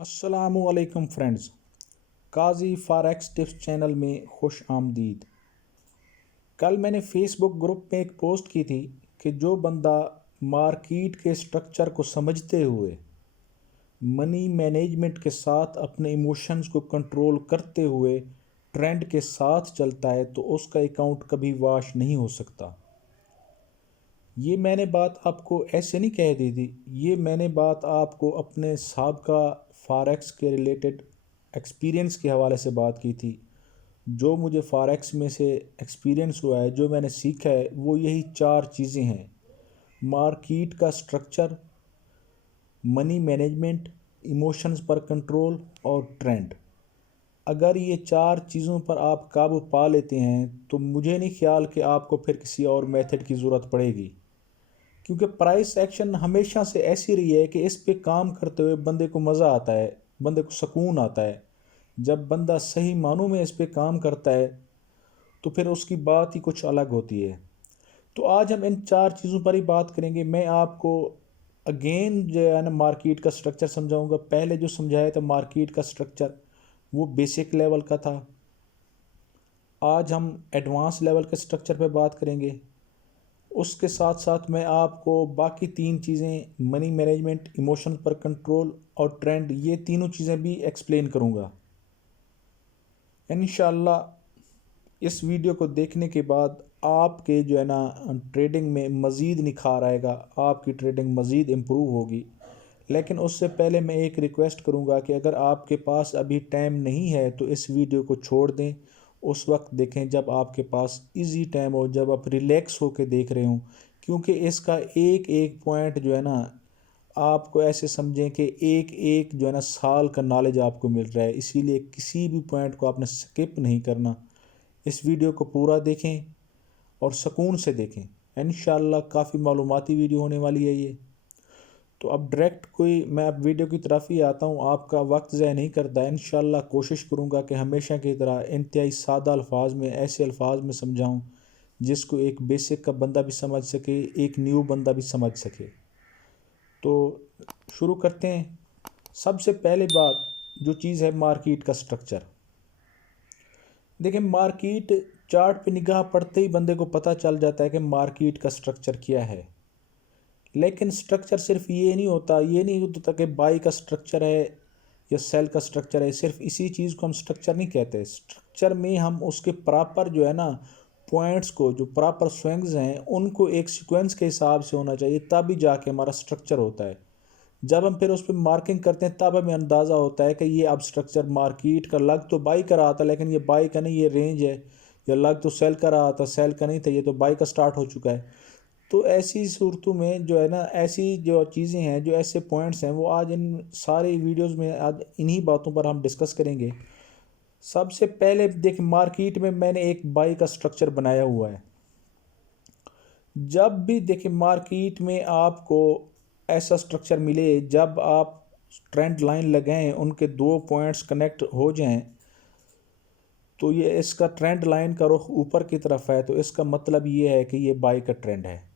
अस्सलामुअलैकुम फ्रेंड्स, काजी forex tips channel में खुश आमदीद। कल मैंने फेसबुक ग्रुप में एक पोस्ट की थी कि जो बंदा मार्केट के स्ट्रक्चर को समझते हुए मनी मैनेजमेंट के साथ अपने इमोशंस को कंट्रोल करते हुए ट्रेंड के साथ चलता है तो उसका अकाउंट कभी वॉश नहीं हो सकता। ये मैंने बात आपको ऐसे नहीं कह दी थी, ये मैंने बात आपको अपने साबका फॉरेक्स के रिलेटेड एक्सपीरियंस के हवाले से बात की थी। जो मुझे फॉरेक्स में से एक्सपीरियंस हुआ है, जो मैंने सीखा है, वो यही चार चीज़ें हैं: मार्केट का स्ट्रक्चर, मनी मैनेजमेंट, इमोशंस पर कंट्रोल और ट्रेंड। अगर ये चार चीज़ों पर आप काबू पा लेते हैं तो मुझे नहीं ख्याल कि आपको फिर किसी और मेथड की ज़रूरत पड़ेगी, क्योंकि प्राइस एक्शन हमेशा से ऐसी रही है कि इस पे काम करते हुए बंदे को मज़ा आता है, बंदे को सुकून आता है। जब बंदा सही मानों में इस पे काम करता है तो फिर उसकी बात ही कुछ अलग होती है। तो आज हम इन चार चीज़ों पर ही बात करेंगे। मैं आपको अगेन जो है ना मार्केट का स्ट्रक्चर समझाऊंगा। पहले जो समझाया था मार्केट का स्ट्रक्चर वो बेसिक लेवल का था। आज हम एडवांस लेवल के स्ट्रक्चर पे बात करेंगे। उसके साथ साथ मैं आपको बाकी तीन चीज़ें, मनी मैनेजमेंट, इमोशन पर कंट्रोल और ट्रेंड, ये तीनों चीज़ें भी एक्सप्लेन करूँगा इंशाल्लाह। इस वीडियो को देखने के बाद आपके जो है ना ट्रेडिंग में मज़ीद निखार आएगा, आपकी ट्रेडिंग मज़ीद इम्प्रूव होगी। लेकिन उससे पहले मैं एक रिक्वेस्ट करूँगा कि अगर आपके पास अभी टाइम नहीं है तो इस वीडियो को छोड़ दें, उस वक्त देखें जब आपके पास इजी टाइम हो, जब आप रिलैक्स होकर देख रहे हों, क्योंकि इसका एक एक पॉइंट जो है ना आपको ऐसे समझें कि एक एक जो है ना साल का नॉलेज आपको मिल रहा है। इसीलिए किसी भी पॉइंट को आपने स्किप नहीं करना। इस वीडियो को पूरा देखें और सुकून से देखें। इंशाल्लाह काफ़ी मालूमाती वीडियो होने वाली है ये। तो अब डायरेक्ट मैं अब वीडियो की तरफ ही आता हूँ, आपका वक्त ज़ाया नहीं करता। इंशाल्लाह कोशिश करूँगा कि हमेशा की तरह इंतहाई सादा अल्फाज में, ऐसे अल्फाज में समझाऊँ जिसको एक बेसिक का बंदा भी समझ सके, एक न्यू बंदा भी समझ सके। तो शुरू करते हैं। सबसे पहले बात जो चीज़ है मार्केट का स्ट्रक्चर। देखिए, मार्केट चार्ट पे निगाह पड़ते ही बंदे को पता चल जाता है कि मार्केट का स्ट्रक्चर क्या है। लेकिन स्ट्रक्चर सिर्फ ये नहीं होता, ये नहीं होता कि बाई का स्ट्रक्चर है या सेल का स्ट्रक्चर है। सिर्फ इसी चीज़ को हम स्ट्रक्चर नहीं कहते। स्ट्रक्चर में हम उसके प्रॉपर जो है ना पॉइंट्स को, जो प्रॉपर स्विंग्स हैं, उनको एक सीक्वेंस के हिसाब से होना चाहिए, तभी जाके हमारा स्ट्रक्चर होता है। जब हम फिर उस पर मार्किंग करते हैं तब हमें अंदाज़ा होता है कि ये अब स्ट्रक्चर मार्केट का लग तो बाई का रहा था, लेकिन ये बाई का नहीं, ये रेंज है। या लग तो सेल का रहा था, सेल का नहीं था, ये तो बाई का स्टार्ट हो चुका है। तो ऐसी सूरतों में जो है ना, ऐसी जो चीज़ें हैं, जो ऐसे पॉइंट्स हैं, वो आज इन सारे वीडियोस में आज इन्हीं बातों पर हम डिस्कस करेंगे। सबसे पहले देखिए, मार्केट में मैंने एक बाई का स्ट्रक्चर बनाया हुआ है। जब भी देखिए मार्केट में आपको ऐसा स्ट्रक्चर मिले, जब आप ट्रेंड लाइन लगाएं, उनके दो पॉइंट्स कनेक्ट हो जाएं, तो ये इसका ट्रेंड लाइन का रुख ऊपर की तरफ है, तो इसका मतलब ये है कि ये बाई का ट्रेंड है।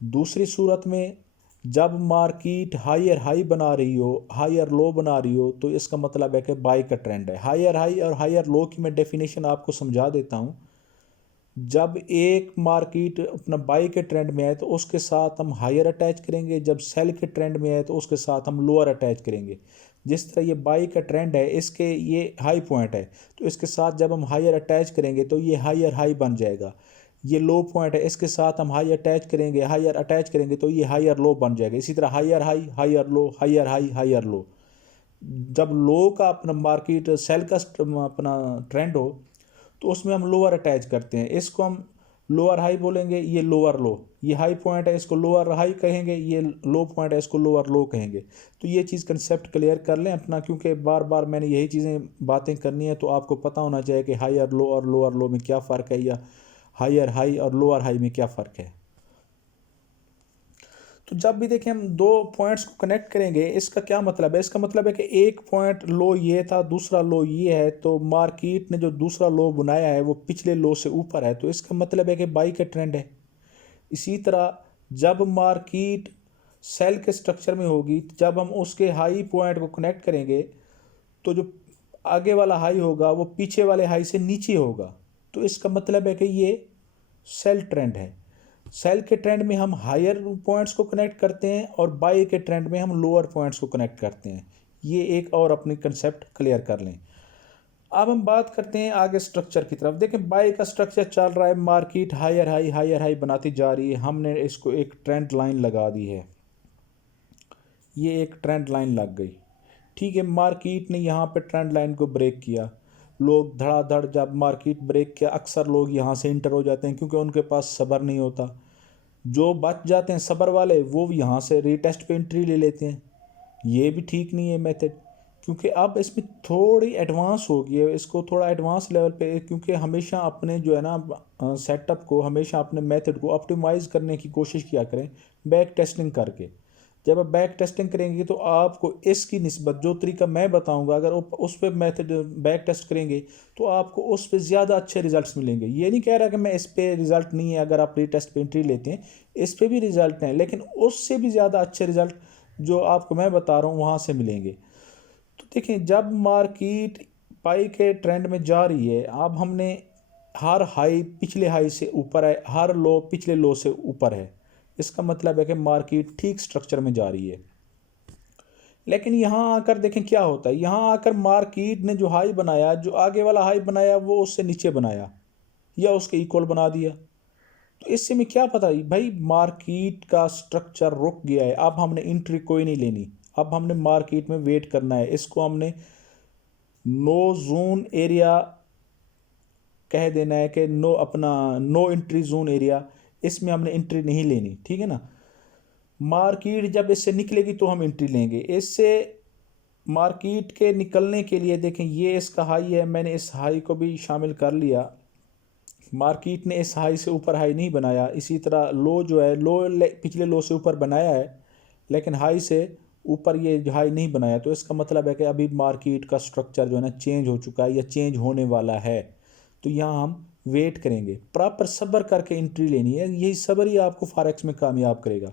दूसरी सूरत में जब मार्केट हायर हाई बना रही हो, हायर लो बना रही हो, तो इसका मतलब है कि बाई का ट्रेंड है। हायर हाई और हायर लो की मैं डेफिनेशन आपको समझा देता हूँ। जब एक मार्केट अपना बाई के ट्रेंड में है तो उसके साथ हम हायर अटैच करेंगे, जब सेल के ट्रेंड में है तो उसके साथ हम लोअर अटैच करेंगे। जिस तरह ये बाई का ट्रेंड है, इसके ये हाई पॉइंट है, तो इसके साथ जब हम हायर अटैच करेंगे तो ये हायर हाई बन जाएगा। ये लो पॉइंट है, इसके साथ हम हाई अटैच करेंगे, हायर अटैच करेंगे तो ये हायर लो बन जाएगा। इसी तरह higher high, higher low, higher high, higher low. जब लो का अपना मार्केट सेल का अपना ट्रेंड हो तो उसमें हम लोअर अटैच करते हैं, इसको हम लोअर हाई बोलेंगे, ये लोअर लो। ये हाई पॉइंट है, इसको लोअर हाई कहेंगे, ये लो पॉइंट है, इसको लोअर लो कहेंगे। तो ये चीज़ कंसेप्ट क्लियर कर लें अपना, क्योंकि बार बार मैंने यही चीज़ें बातें करनी है, तो आपको पता होना चाहिए कि हायर लो और लोअर लो में क्या फ़र्क है, या हायर हाई और लोअर हाई में क्या फ़र्क है। तो जब भी देखें हम दो पॉइंट्स को कनेक्ट करेंगे, इसका क्या मतलब है? इसका मतलब है कि एक पॉइंट लो ये था, दूसरा लो ये है, तो मार्केट ने जो दूसरा लो बनाया है वो पिछले लो से ऊपर है, तो इसका मतलब है कि बाई का ट्रेंड है। इसी तरह जब मार्केट सेल के स्ट्रक्चर में होगी, जब हम उसके हाई पॉइंट को कनेक्ट करेंगे तो जो आगे वाला हाई होगा वो पीछे वाले हाई से नीचे होगा। तो इसका मतलब है कि ये सेल ट्रेंड है। सेल के ट्रेंड में हम हायर पॉइंट्स को कनेक्ट करते हैं और बाई के ट्रेंड में हम लोअर पॉइंट्स को कनेक्ट करते हैं। ये एक और अपनी कंसेप्ट क्लियर कर लें। अब हम बात करते हैं आगे स्ट्रक्चर की तरफ। देखें बाई का स्ट्रक्चर चल रहा है, मार्केट हायर हाई बनाती जा रही है। हमने इसको एक ट्रेंड लाइन लगा दी है, ये एक ट्रेंड लाइन लग गई। ठीक है, मार्केट ने यहाँ पे ट्रेंड लाइन को ब्रेक किया। लोग धड़ाधड़ जब मार्केट ब्रेक किया, अक्सर लोग यहाँ से इंटर हो जाते हैं क्योंकि उनके पास सब्र नहीं होता। जो बच जाते हैं सब्र वाले वो यहाँ से रीटेस्ट पे एंट्री ले लेते हैं। ये भी ठीक नहीं है मेथड, क्योंकि अब इसमें थोड़ी एडवांस हो गई है, इसको थोड़ा एडवांस लेवल पे, क्योंकि हमेशा अपने जो है ना सेटअप को, हमेशा अपने मेथड को ऑप्टिमाइज़ करने की कोशिश किया करें बैक टेस्टिंग करके। जब आप बैक टेस्टिंग करेंगे तो आपको इसकी निस्बत जो तरीका मैं बताऊंगा, अगर उस पर मेथड बैक टेस्ट करेंगे तो आपको उस पर ज़्यादा अच्छे रिजल्ट्स मिलेंगे। ये नहीं कह रहा कि मैं इस पर रिज़ल्ट नहीं है, अगर आप रीटेस्ट पे एंट्री लेते हैं इस पर भी रिज़ल्ट हैं, लेकिन उससे भी ज़्यादा अच्छे रिज़ल्ट जो आपको मैं बता रहा हूँ वहाँ से मिलेंगे। तो देखें, जब मार्केट पाई के ट्रेंड में जा रही है, अब हमने हर हाई पिछले हाई से ऊपर है, हर लो पिछले लो से ऊपर है। इसका मतलब है कि मार्केट ठीक स्ट्रक्चर में जा रही है। लेकिन यहाँ आकर देखें क्या होता है। यहाँ आकर मार्केट ने जो हाई बनाया, जो आगे वाला हाई बनाया, वो उससे नीचे बनाया या उसके इक्वल बना दिया। तो इससे में क्या पता भाई, मार्केट का स्ट्रक्चर रुक गया है। अब हमने एंट्री कोई नहीं लेनी, अब हमने मार्केट में वेट करना है। इसको हमने नो जोन एरिया कह देना है कि नो एंट्री जोन एरिया, इसमें हमने एंट्री नहीं लेनी। ठीक है ना। मार्केट जब इससे निकलेगी तो हम एंट्री लेंगे। इससे मार्केट के निकलने के लिए देखें, ये इसका हाई है, मैंने इस हाई को भी शामिल कर लिया। मार्केट ने इस हाई से ऊपर हाई नहीं बनाया, इसी तरह लो जो है, लो पिछले लो से ऊपर बनाया है लेकिन हाई से ऊपर ये हाई नहीं बनाया। तो इसका मतलब है कि अभी मार्केट का स्ट्रक्चर जो है ना चेंज हो चुका है या चेंज होने वाला है। तो यहाँ हम वेट करेंगे, प्रॉपर सब्र करके एंट्री लेनी है। यही सब्र ही आपको फॉरेक्स में कामयाब करेगा।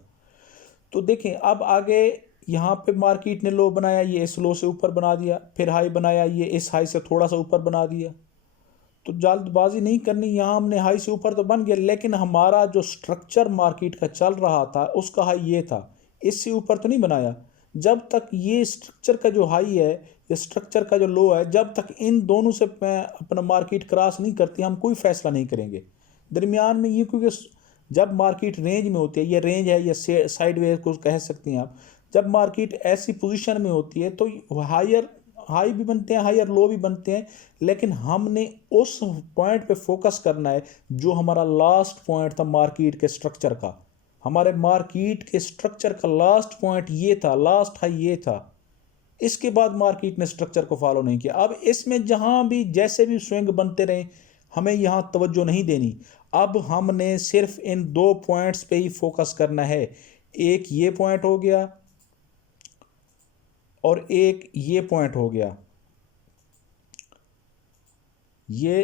तो देखें, अब आगे यहाँ पे मार्केट ने लो बनाया, ये इस लो से ऊपर बना दिया, फिर हाई बनाया, ये इस हाई से थोड़ा सा ऊपर बना दिया। तो जल्दबाजी नहीं करनी, यहाँ हमने हाई से ऊपर तो बन गया, लेकिन हमारा जो स्ट्रक्चर मार्केट का चल रहा था उसका हाई ये था, इससे ऊपर तो नहीं बनाया। जब तक ये स्ट्रक्चर का जो हाई है या स्ट्रक्चर का जो लो है, जब तक इन दोनों से अपना मार्केट क्रॉस नहीं करती, हम कोई फैसला नहीं करेंगे दरमियान में। ये क्योंकि जब मार्केट रेंज में होती है, ये रेंज है या साइडवेज को कह सकती हैं आप, जब मार्केट ऐसी पोजीशन में होती है तो हाई भी बनते हैं, हाई और लो भी बनते हैं, लेकिन हमने उस पॉइंट पे फोकस करना है जो हमारा लास्ट पॉइंट था मार्केट के स्ट्रक्चर का। हमारे मार्केट के स्ट्रक्चर का लास्ट पॉइंट ये था, लास्ट हाई ये था। इसके बाद मार्केट ने स्ट्रक्चर को फॉलो नहीं किया। अब इसमें जहां भी जैसे भी स्विंग बनते रहे, हमें यहां तवज्जो नहीं देनी। अब हमने सिर्फ इन दो पॉइंट्स पे ही फोकस करना है। एक ये पॉइंट हो गया और एक ये पॉइंट हो गया। ये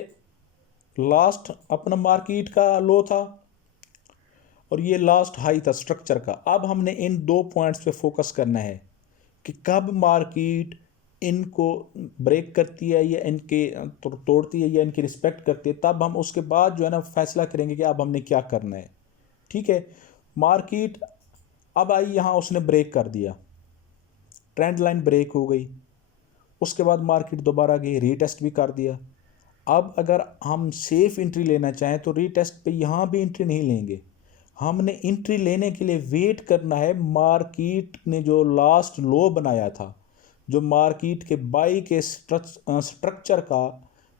लास्ट अपना मार्केट का लो था और ये लास्ट हाई था स्ट्रक्चर का। अब हमने इन दो पॉइंट्स पे फोकस करना है कि कब मार्केट इनको ब्रेक करती है या इनके तोड़ती है या इनकी रिस्पेक्ट करती है, तब हम उसके बाद जो है ना फैसला करेंगे कि अब हमने क्या करना है। ठीक है, मार्केट अब आई यहाँ, उसने ब्रेक कर दिया, ट्रेंड लाइन ब्रेक हो गई। उसके बाद मार्केट दोबारा गई, रीटेस्ट भी कर दिया। अब अगर हम सेफ एंट्री लेना चाहें तो रीटेस्ट पे यहाँ भी एंट्री नहीं लेंगे। हमने एंट्री लेने के लिए वेट करना है मार्केट ने जो लास्ट लो बनाया था, जो मार्केट के बाई के स्ट्रक्चर का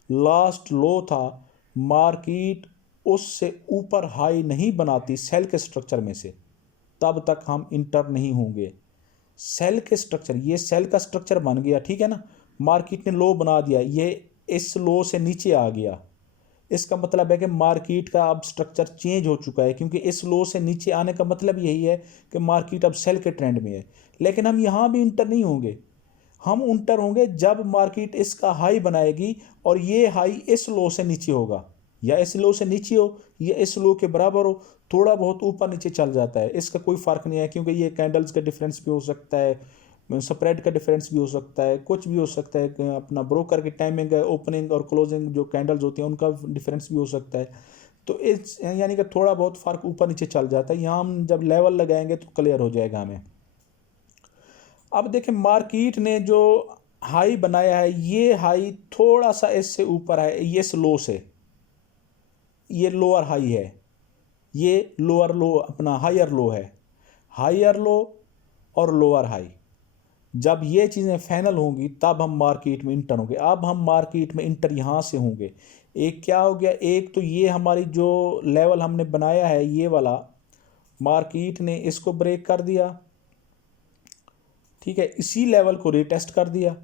लास्ट लो था, मार्केट उससे ऊपर हाई नहीं बनाती सेल के स्ट्रक्चर में से, तब तक हम इंटर नहीं होंगे। सेल के स्ट्रक्चर, ये सेल का स्ट्रक्चर बन गया, ठीक है ना, मार्केट ने लो बना दिया, ये इस लो से नीचे आ गया। इसका मतलब है कि मार्केट का अब स्ट्रक्चर चेंज हो चुका है, क्योंकि इस लो से नीचे आने का मतलब यही है कि मार्केट अब सेल के ट्रेंड में है। लेकिन हम यहाँ भी इंटर नहीं होंगे, हम इंटर होंगे जब मार्केट इसका हाई बनाएगी और ये हाई इस लो से नीचे होगा, या इस लो से नीचे हो या इस लो के बराबर हो। थोड़ा बहुत ऊपर नीचे चल जाता है, इसका कोई फ़र्क नहीं है, क्योंकि ये कैंडल्स का डिफरेंस भी हो सकता है, स्प्रेड का डिफरेंस भी हो सकता है, कुछ भी हो सकता है, अपना ब्रोकर की टाइमिंग है, ओपनिंग और क्लोजिंग जो कैंडल्स होती हैं उनका डिफरेंस भी हो सकता है। तो इस यानी कि थोड़ा बहुत फ़र्क ऊपर नीचे चल जाता है, यहाँ हम जब लेवल लगाएंगे तो क्लियर हो जाएगा हमें। अब देखें मार्केट ने जो हाई बनाया है, ये हाई थोड़ा सा इससे ऊपर है, ये लो से, ये लोअर हाई है, ये लोअर लो अपना हायर लो है, हायर लो और लोअर हाई। जब ये चीज़ें फाइनल होंगी तब हम मार्केट में इंटर होंगे। अब हम मार्केट में इंटर यहाँ से होंगे। एक क्या हो गया, एक तो ये हमारी जो लेवल हमने बनाया है ये वाला, मार्केट ने इसको ब्रेक कर दिया, ठीक है, इसी लेवल को रीटेस्ट कर दिया।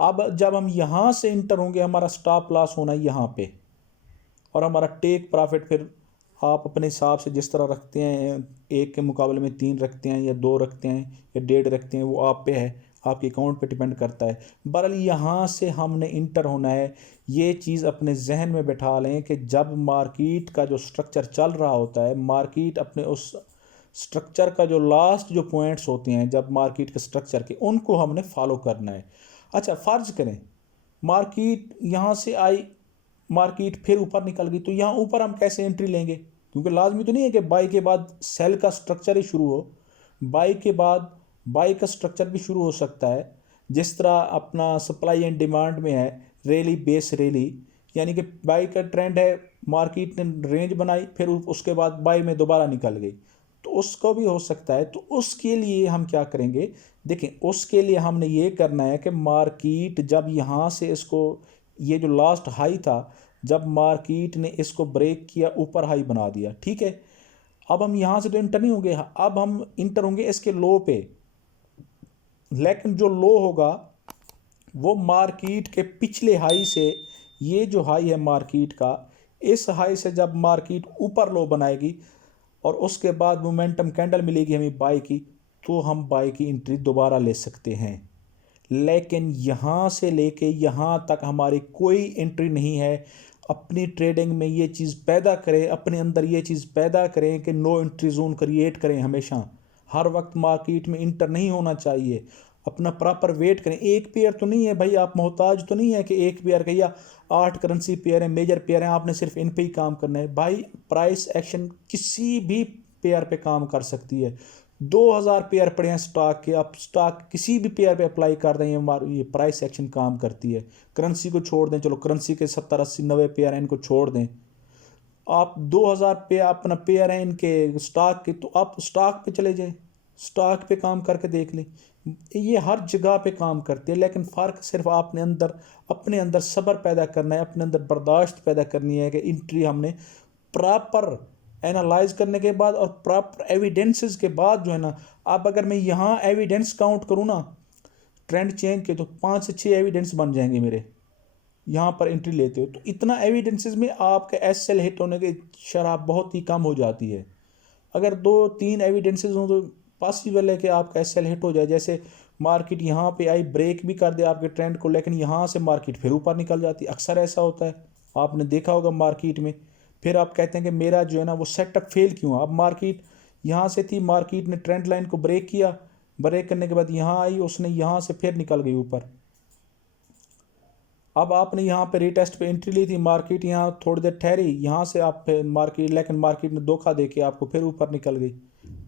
अब जब हम यहाँ से इंटर होंगे हमारा स्टॉप लॉस होना है यहाँ पे, और हमारा टेक प्रॉफिट फिर आप अपने हिसाब से जिस तरह रखते हैं, एक के मुकाबले में 3 रखते हैं या 2 रखते हैं या 1.5 रखते हैं, वो आप पे है, आपके अकाउंट पे डिपेंड करता है। बहरहाल यहाँ से हमने इंटर होना है। ये चीज़ अपने जहन में बैठा लें कि जब मार्केट का जो स्ट्रक्चर चल रहा होता है, मार्केट अपने उस स्ट्रक्चर का जो लास्ट जो पॉइंट्स होते हैं जब मार्केट के स्ट्रक्चर के, उनको हमने फॉलो करना है। अच्छा, फ़र्ज़ करें मार्केट यहाँ से आई, मार्केट फिर ऊपर निकल गई, तो यहाँ ऊपर हम कैसे एंट्री लेंगे? क्योंकि लाजमी तो नहीं है कि बाई के बाद सेल का स्ट्रक्चर ही शुरू हो, बाई के बाद बाई का स्ट्रक्चर भी शुरू हो सकता है। जिस तरह अपना सप्लाई एंड डिमांड में है, रैली बेस रैली, यानी कि बाई का ट्रेंड है, मार्केट ने रेंज बनाई, फिर उसके बाद बाई में दोबारा निकल गई, तो उसको भी हो सकता है। तो उसके लिए हम क्या करेंगे, देखें उसके लिए हमने ये करना है कि मार्केट जब यहाँ से इसको, ये जो लास्ट हाई था, जब मार्केट ने इसको ब्रेक किया, ऊपर हाई बना दिया, ठीक है, अब हम यहाँ से तो इंटर नहीं होंगे, अब हम इंटर होंगे इसके लो पे। लेकिन जो लो होगा वो मार्केट के पिछले हाई से, ये जो हाई है मार्केट का, इस हाई से जब मार्केट ऊपर लो बनाएगी और उसके बाद मोमेंटम कैंडल मिलेगी हमें बाई की, तो हम बाई की एंट्री दोबारा ले सकते हैं। लेकिन यहाँ से लेके यहाँ तक हमारी कोई एंट्री नहीं है। अपनी ट्रेडिंग में ये चीज़ पैदा करें, अपने अंदर ये चीज़ पैदा करें कि नो एंट्री जोन क्रिएट करें। हमेशा हर वक्त मार्केट में इंटर नहीं होना चाहिए, अपना प्रॉपर वेट करें। एक पेयर तो नहीं है भाई, आप मोहताज तो नहीं है कि एक पेयर का, या 8 करेंसी पेयर है, मेजर पेयर है, आपने सिर्फ इन पे ही काम करना है। भाई प्राइस एक्शन किसी भी पेयर पे काम कर सकती है। 2000 पेयर पड़े हैं स्टॉक के, आप स्टॉक किसी भी पेयर पे अप्लाई कर दें, ये प्राइस एक्शन काम करती है। करेंसी को छोड़ दें, चलो करेंसी के 70 80 90 पेयर हैं, इनको छोड़ दें। आप 2000 पे अपना पेयर हैं इनके स्टॉक के, तो आप स्टॉक पे चले जाएं, स्टॉक पे काम करके देख लें। ये हर जगह पे काम करती है, लेकिन फ़र्क सिर्फ आपने अंदर, अपने अंदर सब्र पैदा करना है, अपने अंदर बर्दाश्त पैदा करनी है कि इंट्री हमने प्रॉपर एनालाइज करने के बाद और प्रॉपर एविडेंसेस के बाद जो है ना, अब अगर मैं यहाँ एविडेंस काउंट करूँ ना ट्रेंड चेंज के, तो 5 से 6 एविडेंस बन जाएंगे मेरे, यहाँ पर एंट्री लेते हो तो इतना एविडेंसेस में आपका एस सेल हिट होने की शरह बहुत ही कम हो जाती है। अगर 2-3 एविडेंसेस हों तो पॉसिबल है कि आपका एस सेल हिट हो जाए। जैसे मार्केट यहाँ पे आई, ब्रेक भी कर दे आपके ट्रेंड को, लेकिन यहाँ से मार्केट फिर ऊपर निकल जाती है। अक्सर ऐसा होता है, आपने देखा होगा मार्केट में। फिर आप कहते हैं कि मेरा जो है ना वो सेटअप फेल क्यों। अब मार्केट यहाँ से थी, मार्केट ने ट्रेंड लाइन को ब्रेक किया, ब्रेक करने के बाद यहाँ आई, उसने यहाँ से फिर निकल गई ऊपर। अब आपने यहाँ पे रीटेस्ट पे एंट्री ली थी, मार्केट यहाँ थोड़ी देर ठहरी, यहाँ से आप मार्केट, लेकिन मार्केट ने धोखा दे के आपको फिर ऊपर निकल गई।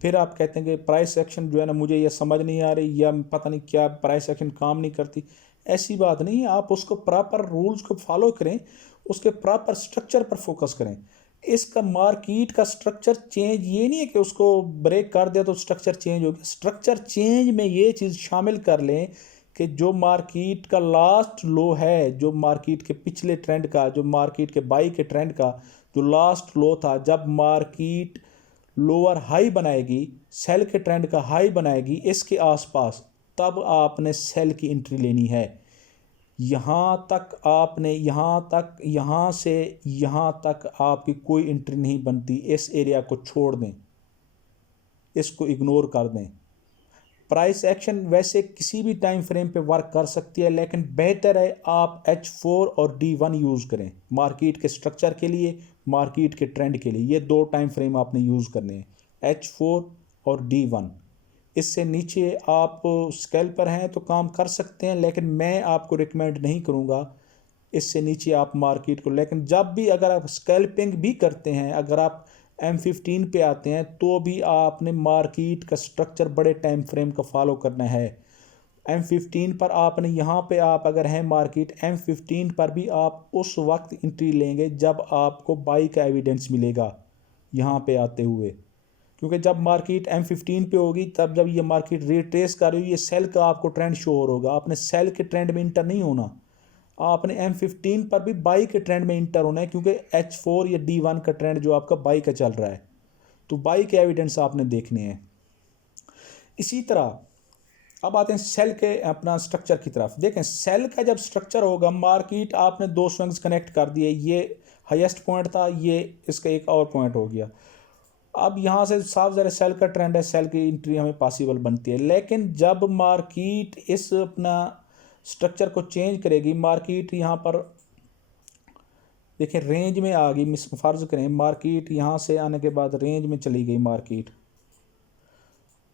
फिर आप कहते हैं कि प्राइस एक्शन जो है ना मुझे ये समझ नहीं आ रही, या पता नहीं क्या प्राइस एक्शन काम नहीं करती। ऐसी बात नहीं है, आप उसको प्रॉपर रूल्स को फॉलो करें, उसके प्रॉपर स्ट्रक्चर पर फोकस करें। इसका मार्केट का स्ट्रक्चर चेंज ये नहीं है कि उसको ब्रेक कर दिया तो स्ट्रक्चर चेंज हो गया। स्ट्रक्चर चेंज में ये चीज़ शामिल कर लें कि जो मार्केट का लास्ट लो है, जो मार्केट के पिछले ट्रेंड का, जो मार्केट के बाई के ट्रेंड का जो लास्ट लो था, जब मार्केट लोअर हाई बनाएगी, सेल के ट्रेंड का हाई बनाएगी इसके आसपास, तब आपने सेल की एंट्री लेनी है। यहाँ तक आपने, यहाँ से यहाँ तक आपकी कोई एंट्री नहीं बनती। इस एरिया को छोड़ दें, इसको इग्नोर कर दें। प्राइस एक्शन वैसे किसी भी टाइम फ्रेम पे वर्क कर सकती है, लेकिन बेहतर है आप H4 और D1 यूज़ करें मार्केट के स्ट्रक्चर के लिए, मार्केट के ट्रेंड के लिए। ये 2 टाइम फ्रेम आपने यूज़ करने हैं, H4 और D1। इससे नीचे आप स्कैल्पर हैं तो काम कर सकते हैं, लेकिन मैं आपको रिकमेंड नहीं करूँगा इससे नीचे आप मार्केट को। लेकिन जब भी अगर आप स्कैल्पिंग भी करते हैं, अगर आप M15 पे आते हैं, तो भी आपने मार्केट का स्ट्रक्चर बड़े टाइम फ्रेम का फॉलो करना है। M15 पर आपने यहाँ पे आप अगर हैं मार्केट M15 पर भी आप उस वक्त एंट्री लेंगे जब आपको बाई का एविडेंस मिलेगा यहाँ पे आते हुए, क्योंकि जब मार्केट M15 पे होगी तब जब ये मार्केट रिट्रेस कर रही हो, ये सेल का आपको ट्रेंड शो हो होगा। आपने सेल के ट्रेंड में इंटर नहीं होना, आपने M15 पर भी बाई के ट्रेंड में इंटर होना है, क्योंकि H4 या D1 का ट्रेंड जो आपका बाई का चल रहा है, तो बाई के एविडेंस आपने देखने हैं। इसी तरह अब आते हैं सेल के अपना स्ट्रक्चर की तरफ। देखें सेल का जब स्ट्रक्चर होगा, मार्केट आपने दो स्विंग्स कनेक्ट कर दिए, ये हाईएस्ट पॉइंट था, ये इसका एक और पॉइंट हो गया। अब यहाँ से साफ ज़रा सेल का ट्रेंड है, सेल की एंट्री हमें पॉसिबल बनती है। लेकिन जब मार्केट इस अपना स्ट्रक्चर को चेंज करेगी, मार्केट यहाँ पर देखें रेंज में आ गई, फर्ज करें मार्केट यहाँ से आने के बाद रेंज में चली गई मार्केट,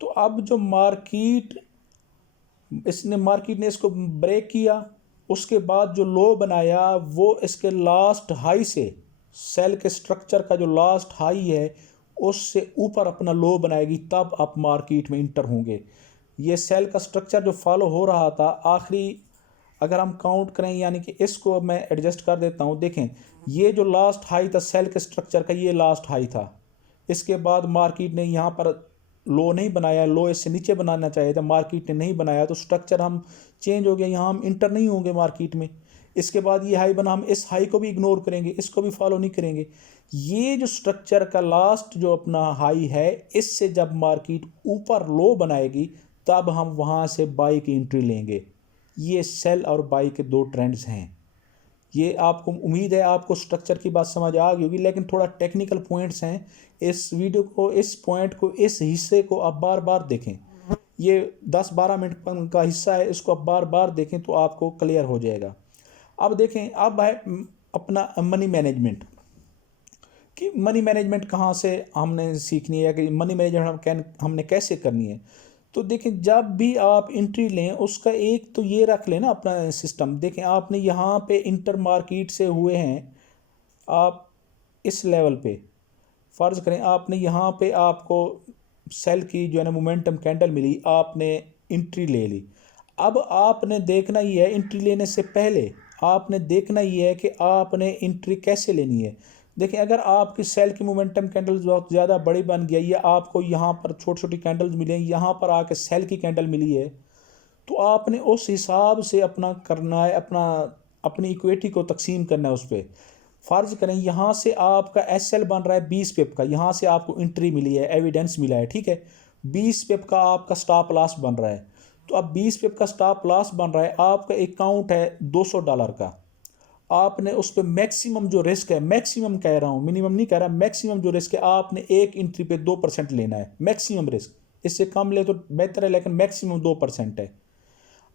तो अब जो मार्केट ने इसको ब्रेक किया, उसके बाद जो लो बनाया वो इसके लास्ट हाई से, सेल के स्ट्रक्चर का जो लास्ट हाई है उससे ऊपर अपना लो बनाएगी, तब आप मार्केट में इंटर होंगे। ये सेल का स्ट्रक्चर जो फॉलो हो रहा था आखिरी, अगर हम काउंट करें, यानी कि इसको मैं एडजस्ट कर देता हूँ। देखें ये जो लास्ट हाई था सेल के स्ट्रक्चर का, ये लास्ट हाई था। इसके बाद मार्केट ने यहाँ पर लो नहीं बनाया, लो इससे नीचे बनाना चाहिए था, मार्केट ने नहीं बनाया, तो स्ट्रक्चर हम चेंज हो गया, यहाँ हम इंटर नहीं होंगे मार्केट में। इसके बाद ये हाई बना, हम इस हाई को भी इग्नोर करेंगे, इसको भी फॉलो नहीं करेंगे। ये जो स्ट्रक्चर का लास्ट जो अपना हाई है, इससे जब मार्केट ऊपर लो बनाएगी तब हम वहाँ से बाई की एंट्री लेंगे। ये सेल और बाई के दो ट्रेंड्स हैं। ये आपको उम्मीद है आपको स्ट्रक्चर की बात समझ आ गई होगी, लेकिन थोड़ा टेक्निकल पॉइंट्स हैं। इस वीडियो को, इस पॉइंट को, इस हिस्से को आप बार बार देखें। ये 10-12 मिनट का हिस्सा है, इसको आप बार बार देखें तो आपको क्लियर हो जाएगा। अब देखें, अब है अपना मनी मैनेजमेंट, कि मनी मैनेजमेंट कहाँ से हमने सीखनी है, कि मनी मैनेजमेंट हमने कैसे करनी है। तो देखें जब भी आप एंट्री लें उसका एक तो ये रख लें ना अपना सिस्टम। देखें आपने यहाँ पे इंटर मार्केट से हुए हैं, आप इस लेवल पे फ़र्ज़ करें आपने यहाँ पे आपको सेल की जो है ना मोमेंटम कैंडल मिली, आपने एंट्री ले ली। अब आपने देखना ही है, एंट्री लेने से पहले आपने देखना ही है कि आपने एंट्री कैसे लेनी है। देखिए अगर आपकी सेल की मोमेंटम कैंडल्स बहुत ज़्यादा बड़ी बन गई है, आपको यहाँ पर छोटी छोटी कैंडल्स मिली हैं, यहाँ पर आके सेल की कैंडल मिली है, तो आपने उस हिसाब से अपना करना है, अपनी इक्विटी को तकसीम करना है उस पर। फ़र्ज़ करें यहाँ से आपका SL बन रहा है 20 पिप का, यहाँ से आपको एंट्री मिली है, एविडेंस मिला है, ठीक है। 20 पिप का आपका स्टॉप लॉस बन रहा है, तो अब 20 पिप का स्टॉप लॉस बन रहा है, आपका अकाउंट है $200 का। आपने उस पर मैक्सिमम जो रिस्क है, मैक्सिमम कह रहा हूँ, मिनिमम नहीं कह रहा, मैक्सिमम जो रिस्क है, आपने एक एंट्री पे 2% लेना है, मैक्सिमम रिस्क। इससे कम ले तो बेहतर है, लेकिन मैक्सिमम 2% है।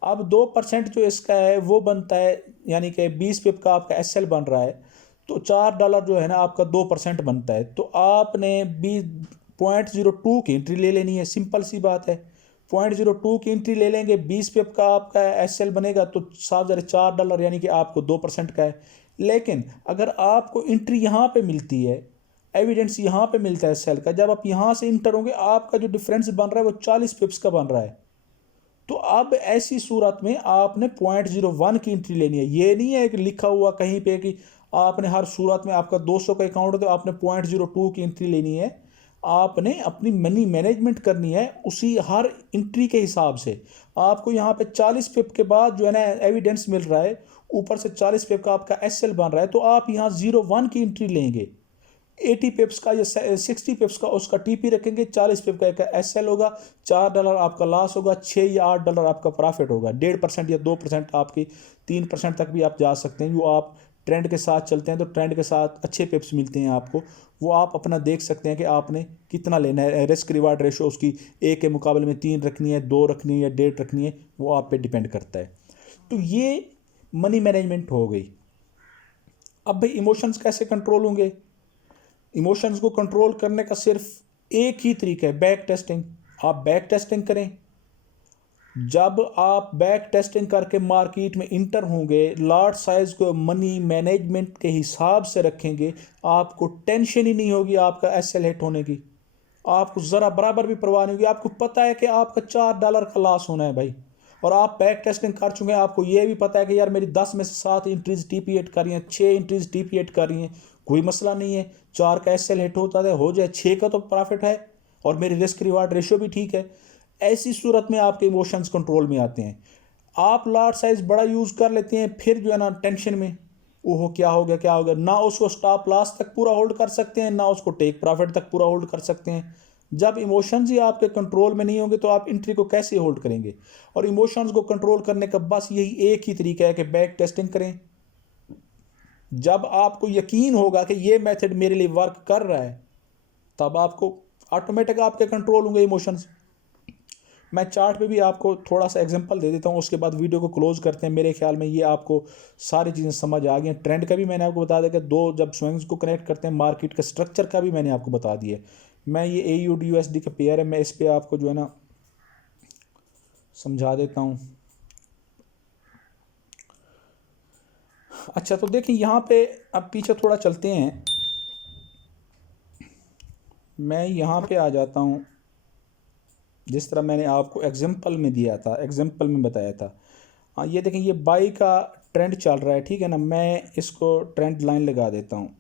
अब 2% जो इसका है वो बनता है, यानी कि 20 पिप का आपका SL बन रहा है, तो $4 जो है ना आपका 2% बनता है। तो आपने 0.02 की एंट्री ले लेनी है, सिंपल सी बात है। 0.02 की एंट्री ले लेंगे, 20 पिप का आपका SL बनेगा, तो साफ ज़रा $4 यानी कि आपको 2% का है। लेकिन अगर आपको एंट्री यहाँ पे मिलती है, एविडेंस यहाँ पे मिलता है सेल का, जब आप यहाँ से इंटर होंगे आपका जो डिफरेंस बन रहा है वो 40 पिप्स का बन रहा है। तो अब ऐसी सूरत में आपने 0.01 की एंट्री लेनी है। ये नहीं है कि लिखा हुआ कहीं पे कि आपने हर सूरत में, आपका 200 का अकाउंट है तो आपने 0.02 की एंट्री लेनी है। आपने अपनी मनी मैनेजमेंट करनी है उसी हर एंट्री के हिसाब से। आपको यहाँ पे 40 पिप के बाद जो है ना एविडेंस मिल रहा है, ऊपर से 40 पिप का आपका SL बन रहा है, तो आप यहाँ 0.1 की एंट्री लेंगे। 80 पिप्स का या 60 पिप्स का उसका TP रखेंगे, 40 पिप का एक SL होगा, $4 आपका लॉस होगा, $6 या $8 आपका प्रॉफिट होगा। 1.5% या 2% आपकी 3% तक भी आप जा सकते हैं। जो आप ट्रेंड के साथ चलते हैं तो ट्रेंड के साथ अच्छे पिप्स मिलते हैं आपको, वो आप अपना देख सकते हैं कि आपने कितना लेना है। रिस्क रिवार्ड रेशो उसकी 1 के मुकाबले में 3 रखनी है, 2 रखनी है या 1.5 रखनी है, वो आप पे डिपेंड करता है। तो ये मनी मैनेजमेंट हो गई। अब भाई इमोशंस कैसे कंट्रोल होंगे? इमोशंस को कंट्रोल करने का सिर्फ एक ही तरीका है, बैक टेस्टिंग। आप बैक टेस्टिंग करें। जब आप बैक टेस्टिंग करके मार्केट में इंटर होंगे, लॉट साइज़ को मनी मैनेजमेंट के हिसाब से रखेंगे, आपको टेंशन ही नहीं होगी आपका एसएल हिट होने की। आपको ज़रा बराबर भी परवाह नहीं होगी। आपको पता है कि आपका $4 का लॉस होना है भाई, और आप बैक टेस्टिंग कर चुके हैं। आपको ये भी पता है कि यार मेरी 10 में से 7 एंट्रीज टीपी हिट कर रही हैं, 6 एंट्रीज टीपी हिट कर रही हैं, कोई मसला नहीं है। 4 का एसएल हिट होता है, हो जाए 6 का तो प्रॉफिट है, और मेरी रिस्क रिवार्ड रेशियो भी ठीक है। ऐसी सूरत में आपके इमोशंस कंट्रोल में आते हैं। आप लॉट साइज बड़ा यूज़ कर लेते हैं, फिर जो है ना टेंशन में, ओहो क्या हो गया क्या हो गया, ना उसको स्टॉप लॉस तक पूरा होल्ड कर सकते हैं, ना उसको टेक प्रॉफिट तक पूरा होल्ड कर सकते हैं। जब इमोशंस ही आपके कंट्रोल में नहीं होंगे तो आप एंट्री को कैसे होल्ड करेंगे। और इमोशंस को कंट्रोल करने का बस यही एक ही तरीका है कि बैक टेस्टिंग करें। जब आपको यकीन होगा कि ये मेथड मेरे लिए वर्क कर रहा है, तब आपको ऑटोमेटिक आपके कंट्रोल होंगे इमोशंस। मैं चार्ट पे भी आपको थोड़ा सा एग्जांपल दे देता हूँ, उसके बाद वीडियो को क्लोज करते हैं। मेरे ख्याल में ये आपको सारी चीज़ें समझ आ गई हैं। ट्रेंड का भी मैंने आपको बता दिया कि दो जब स्विंग्स को कनेक्ट करते हैं, मार्केट के स्ट्रक्चर का भी मैंने आपको बता दिया। मैं ये AUD USD का पेयर है, मैं इस पर आपको जो है ना समझा देता हूँ। अच्छा, तो देखिए यहाँ पे अब पीछे थोड़ा चलते हैं। मैं यहाँ पे आ जाता हूँ, जिस तरह मैंने आपको एग्जांपल में दिया था, एग्जांपल में बताया था। हाँ, ये देखें, ये बाई का ट्रेंड चल रहा है, ठीक है ना। मैं इसको ट्रेंड लाइन लगा देता हूँ।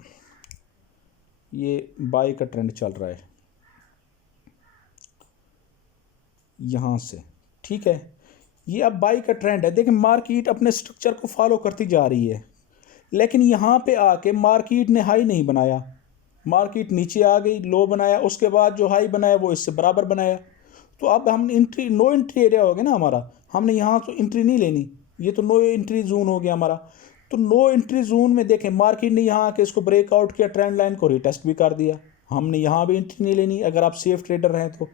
ये बाई का ट्रेंड चल रहा है यहाँ से, ठीक है। ये अब बाई का ट्रेंड है। देखें, मार्केट अपने स्ट्रक्चर को फॉलो करती जा रही है, लेकिन यहाँ पे आके मार्केट ने हाई नहीं बनाया। मार्केट नीचे आ गई, लो बनाया, उसके बाद जो हाई बनाया वो इससे बराबर बनाया। तो अब हम एंट्री, नो एंट्री एरिया हो गया ना हमारा। हमने यहाँ तो एंट्री नहीं लेनी, ये तो नो एंट्री जोन हो गया हमारा। तो नो एंट्री जोन में देखें, मार्केट ने यहाँ आके इसको ब्रेकआउट किया, ट्रेंड लाइन को रिटेस्ट भी कर दिया। हमने यहाँ भी एंट्री नहीं लेनी। अगर आप सेफ ट्रेडर हैं तो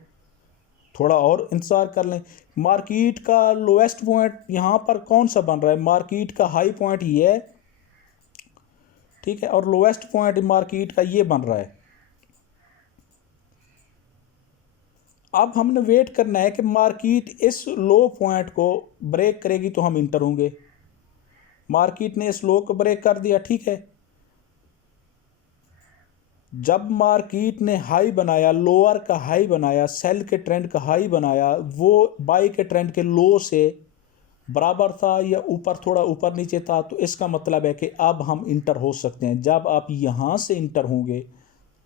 थोड़ा और इंतज़ार कर लें। मार्केट का लोएस्ट पॉइंट यहाँ पर कौन सा बन रहा है? मार्केट का हाई पॉइंट ये है, ठीक है, और लोएस्ट पॉइंट मार्केट का ये बन रहा है। अब हमने वेट करना है कि मार्केट इस लो पॉइंट को ब्रेक करेगी तो हम इंटर होंगे। मार्केट ने इस लो को ब्रेक कर दिया, ठीक है। जब मार्केट ने हाई बनाया, लोअर का हाई बनाया, सेल के ट्रेंड का हाई बनाया, वो बाई के ट्रेंड के लो से बराबर था या ऊपर, थोड़ा ऊपर नीचे था, तो इसका मतलब है कि अब हम इंटर हो सकते हैं। जब आप यहाँ से इंटर होंगे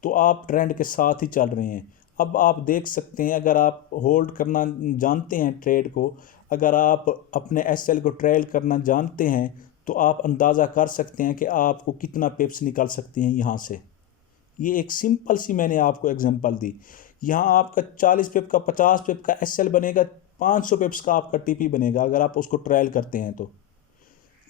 तो आप ट्रेंड के साथ ही चल रहे हैं। अब आप देख सकते हैं, अगर आप होल्ड करना जानते हैं ट्रेड को, अगर आप अपने एसएल को ट्रेल करना जानते हैं, तो आप अंदाज़ा कर सकते हैं कि आपको कितना पिप्स निकल सकती हैं यहाँ से। ये एक सिंपल सी मैंने आपको एग्जांपल दी। यहाँ आपका 40 पिप का, 50 पिप का एसएल बनेगा, 500 पिप्स का आपका टीपी बनेगा अगर आप उसको ट्रायल करते हैं तो।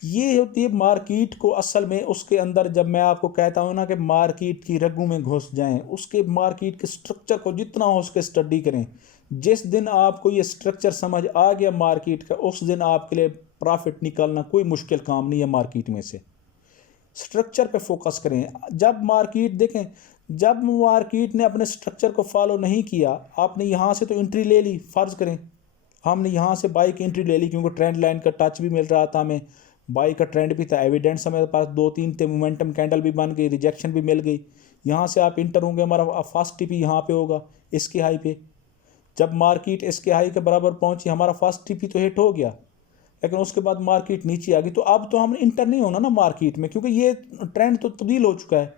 ये होती है मार्केट को असल में उसके अंदर। जब मैं आपको कहता हूँ ना कि मार्केट की रगों में घुस जाएं, उसके मार्केट के स्ट्रक्चर को जितना हो उसके स्टडी करें। जिस दिन आपको ये स्ट्रक्चर समझ आ गया मार्केट का, उस दिन आपके लिए प्रॉफिट निकालना कोई मुश्किल काम नहीं है मार्केट में से। स्ट्रक्चर पे फोकस करें। जब मार्केट देखें, जब मार्केट ने अपने स्ट्रक्चर को फॉलो नहीं किया, आपने यहाँ से तो एंट्री ले ली, फ़र्ज़ करें हमने यहाँ से बाई की एंट्री ले ली, क्योंकि ट्रेंड लाइन का टच भी मिल रहा था हमें, बाई का ट्रेंड भी था, एविडेंस हमारे पास 2-3 थे, मोमेंटम कैंडल भी बन गई, रिजेक्शन भी मिल गई। यहाँ से आप इंटर होंगे, हमारा फर्स्ट टीपी यहाँ पे होगा, इसके हाई पे। जब मार्केट इसके हाई के बराबर पहुँची, हमारा फर्स्ट टीपी तो हिट हो गया, लेकिन उसके बाद मार्केट नीचे आ गई। तो अब तो हमने इंटर नहीं होना ना मार्केट में, क्योंकि ये ट्रेंड तो तब्दील हो चुका है।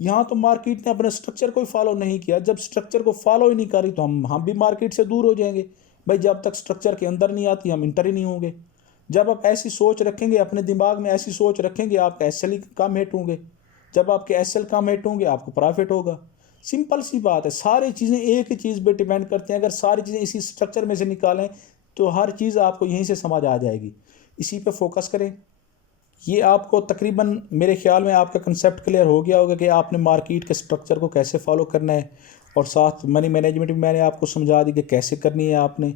यहाँ तो मार्केट ने अपने स्ट्रक्चर को ही फॉलो नहीं किया। जब स्ट्रक्चर को फॉलो ही नहीं करी तो हम भी मार्केट से दूर हो जाएंगे। भाई, जब तक स्ट्रक्चर के अंदर नहीं आती हम इंटर ही नहीं होंगे। जब आप ऐसी सोच रखेंगे, अपने दिमाग में ऐसी सोच रखेंगे, आपके एसएल ही कम हिट होंगे। जब आपके एसएल कम हिट होंगे, आपको प्रॉफिट होगा। सिंपल सी बात है। सारी चीज़ें एक ही चीज़ पे डिपेंड करती हैं। अगर सारी चीज़ें इसी स्ट्रक्चर में से निकालें तो हर चीज़ आपको यहीं से समझ आ जाएगी। इसी पे फोकस करें। ये आपको तकरीबन, मेरे ख्याल में आपका कंसेप्ट क्लियर हो गया होगा कि आपने मार्केट के स्ट्रक्चर को कैसे फॉलो करना है, और साथ मनी मैनेजमेंट भी मैंने आपको समझा दी कि कैसे करनी है। आपने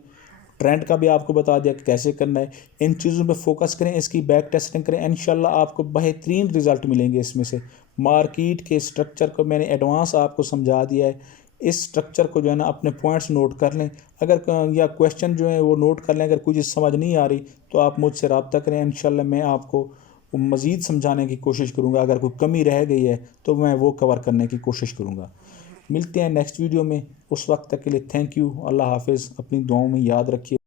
ट्रेंड का भी आपको बता दिया कि कैसे करना है। इन चीज़ों पे फोकस करें, इसकी बैक टेस्टिंग करें, इंशाल्लाह आपको बेहतरीन रिजल्ट मिलेंगे इसमें से। मार्केट के स्ट्रक्चर को मैंने एडवांस आपको समझा दिया है। इस स्ट्रक्चर को जो है ना अपने पॉइंट्स नोट कर लें, अगर या क्वेश्चन जो है वो नोट कर लें। अगर कोई चीज़ समझ नहीं आ रही तो आप मुझसे रब्ता करें, इंशाल्लाह मैं आपको मज़ीद समझाने की कोशिश करूँगा। अगर कोई कमी रह गई है तो मैं वो कवर करने की कोशिश करूँगा। मिलते हैं नेक्स्ट वीडियो में, उस वक्त तक के लिए थैंक यू। अल्लाह हाफिज़। अपनी दुआओं में याद रखिए।